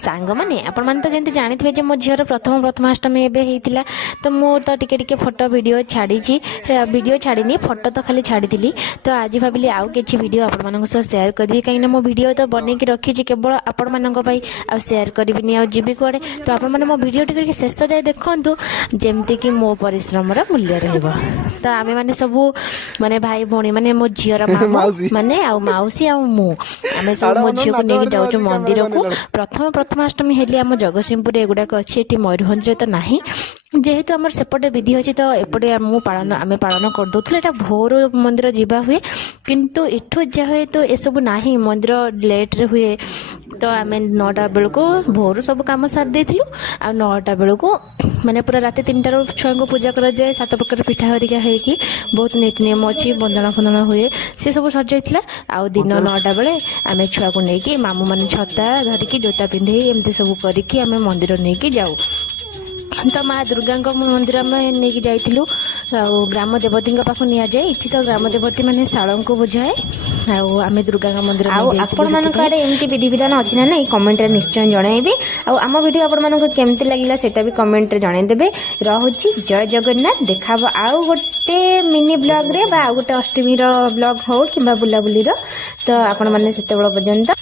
सांग मैंने आपण मैंने तो जमी जानते जे मो झीर प्रथम प्रथमाष्टमी एवं होता तो मुझे तो टिके फोटो वीडियो छाड़ी वीडियो छाड़नी फोटो तो खाली छाड़ी तो आज भाविली आउ कि वीडियो आपण सेयार करी कहीं मो वीडियो तो बनईकी रखी केवल आपण मानी सेयार करी आबी कड़े तो आपण मैंने मो वीडियो टी शेष जाए देखूँ जमती कि मो परिश्रम मूल्य रहा तो आम मैंने सब माने भाई भौणी माने मो झीर माने मौसी आम सब मो झील को लेकिन जाऊँ मंदिर को प्रथम प्रथमाष्टमी हेली आम जगतसिंहपुर एगुड़ाक अच्छी ये मयूरभंज तो ना जेहेतु आम सेपटे विधि अच्छी तो एपटे आम पालन करदे यहाँ भोर मंदिर जावा हुए किंतु इठू जेहेतु एसबू ना मंदिर लेट्रे हुए तो आम 9टा बेलू भोर सब कम सार देलु आ 9टा बेलू माने पूरा रात 3टार छुआ को पूजा कर जाए 7 प्रकार पिठा हरिका होगी बहुत नीति नियम अच्छी बंदना फंदन हुए सी सब सर जाइला आ दिन 9टा बेले आम छुआ को लेकिन मामू मैंने छता धरिकी जोता पिंधे एमती सब करके आम मंदिर नहीं जाऊ तो माँ दुर्गा मंदिर में नहीं जाइलु ग्राम देवती पाख नि जाए इठी तो ग्राम देवती मैंने शाल को बुझाए आम दुर्गा मंदिर आड़े एमती विधि विधान अच्छी ना नहीं कमेंट निश्चय जनइबी आम वीडियो आपण केमती लगे सेटा भी कमेंट जनईदेवे रहुची जय जगन्नाथ देखा आउ गोटे मिनी ब्लॉग रे बा गोटे अष्टमी ब्लॉग हो कि बुलाबुली तो आपण मैंने से पर्यंत